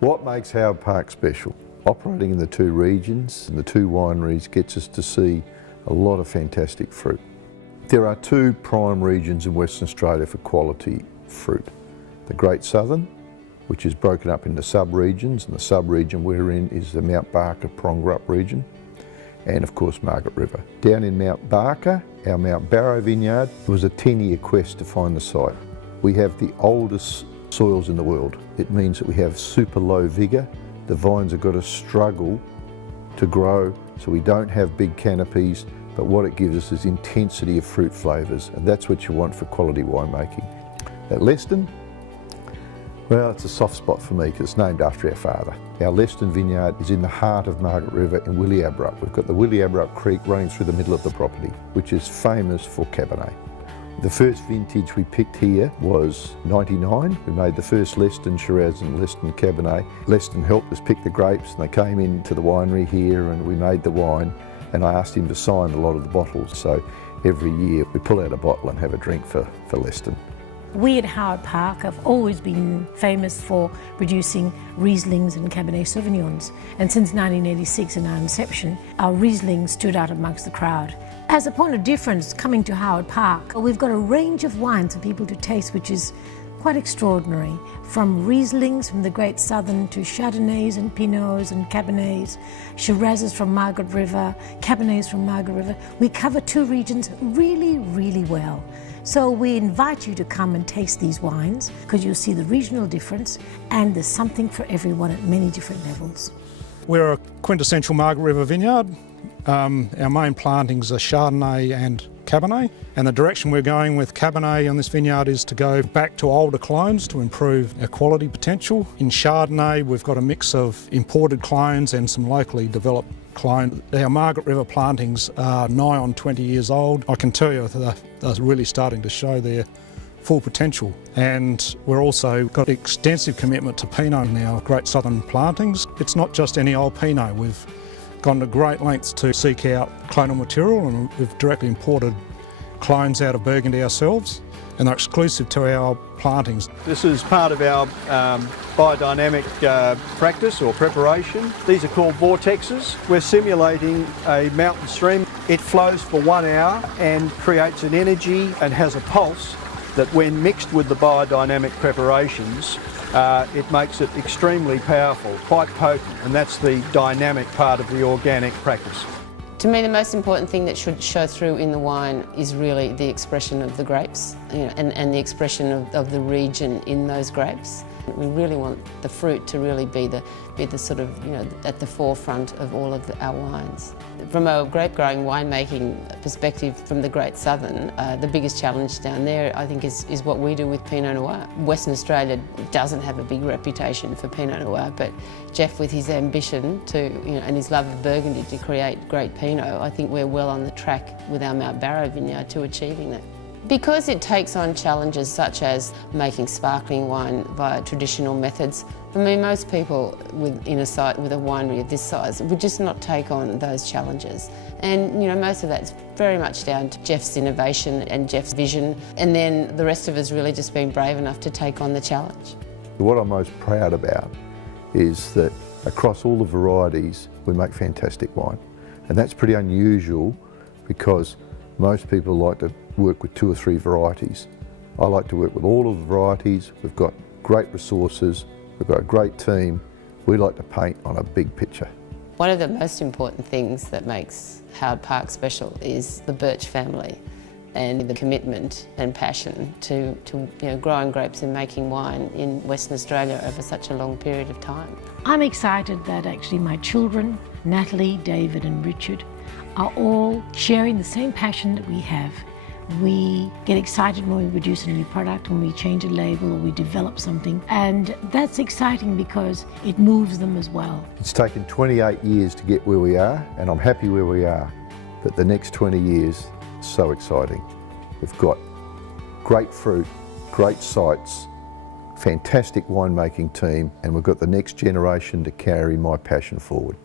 What makes Howard Park special? Operating in the two regions and the two wineries gets us to see a lot of fantastic fruit. There are two prime regions in Western Australia for quality fruit. The Great Southern, which is broken up into sub-regions, and the sub-region we're in is the Mount Barker Prongerup region, and of course Margaret River. Down in Mount Barker, our Mount Barrow vineyard, it was a 10-year quest to find the site. We have the oldest soils in the world. It means that we have super low vigour. The vines have got to struggle to grow, so we don't have big canopies, but what it gives us is intensity of fruit flavours, and that's what you want for quality winemaking. At Leston, well, it's a soft spot for me because it's named after our father. Our Leston vineyard is in the heart of Margaret River in Williabrup. We've got the Williabrup Creek running through the middle of the property, which is famous for Cabernet. The first vintage we picked here was 99. We made the first Leston Shiraz and Leston Cabernet. Leston helped us pick the grapes, and they came into the winery here and we made the wine, and I asked him to sign a lot of the bottles. So every year we pull out a bottle and have a drink for Leston. We at Howard Park have always been famous for producing Rieslings and Cabernet Sauvignons. And since 1986, in our inception, our Riesling stood out amongst the crowd. As a point of difference, coming to Howard Park, we've got a range of wines for people to taste, which is quite extraordinary. From Rieslings from the Great Southern to Chardonnays and Pinots and Cabernets, Shirazes from Margaret River, Cabernets from Margaret River. We cover two regions really, really well. So we invite you to come and taste these wines because you'll see the regional difference, and there's something for everyone at many different levels. We're a quintessential Margaret River vineyard. Our main plantings are Chardonnay and Cabernet, and the direction we're going with Cabernet on this vineyard is to go back to older clones to improve our quality potential. In Chardonnay we've got a mix of imported clones and some locally developed clone. Our Margaret River plantings are nigh on 20 years old. I can tell you that they're really starting to show their full potential. And we're also got extensive commitment to Pinot in our Great Southern plantings. It's not just any old Pinot. We've gone to great lengths to seek out clonal material, and we've directly imported clones out of Burgundy ourselves, and they're exclusive to our plantings. This is part of our biodynamic practice or preparation. These are called vortexes. We're simulating a mountain stream. It flows for 1 hour and creates an energy and has a pulse that when mixed with the biodynamic preparations, it makes it extremely powerful, quite potent, and that's the dynamic part of the organic practice. To me, the most important thing that should show through in the wine is really the expression of the grapes, and the expression of the region in those grapes. We really want the fruit to really be the sort of, at the forefront of all of our wines. From a grape growing winemaking perspective from the Great Southern, the biggest challenge down there, I think, is what we do with Pinot Noir. Western Australia doesn't have a big reputation for Pinot Noir, but Jeff, with his ambition to, and his love of Burgundy to create great Pinot, I think we're well on the track with our Mount Barrow vineyard to achieving that. Because it takes on challenges such as making sparkling wine via traditional methods, I mean, most people in a site with a winery of this size would just not take on those challenges. And most of that's very much down to Jeff's innovation and Jeff's vision, and then the rest of us really just being brave enough to take on the challenge. What I'm most proud about is that across all the varieties we make fantastic wine, and that's pretty unusual because most people like to work with 2 or 3 varieties. I like to work with all of the varieties. We've got great resources, we've got a great team. We like to paint on a big picture. One of the most important things that makes Howard Park special is the Burch family and the commitment and passion to growing grapes and making wine in Western Australia over such a long period of time. I'm excited that actually my children, Natalie, David and Richard, are all sharing the same passion that we have. We get excited when we produce a new product, when we change a label or we develop something, and that's exciting because it moves them as well. It's taken 28 years to get where we are, and I'm happy where we are, but the next 20 years is so exciting. We've got great fruit, great sites, fantastic winemaking team, and we've got the next generation to carry my passion forward.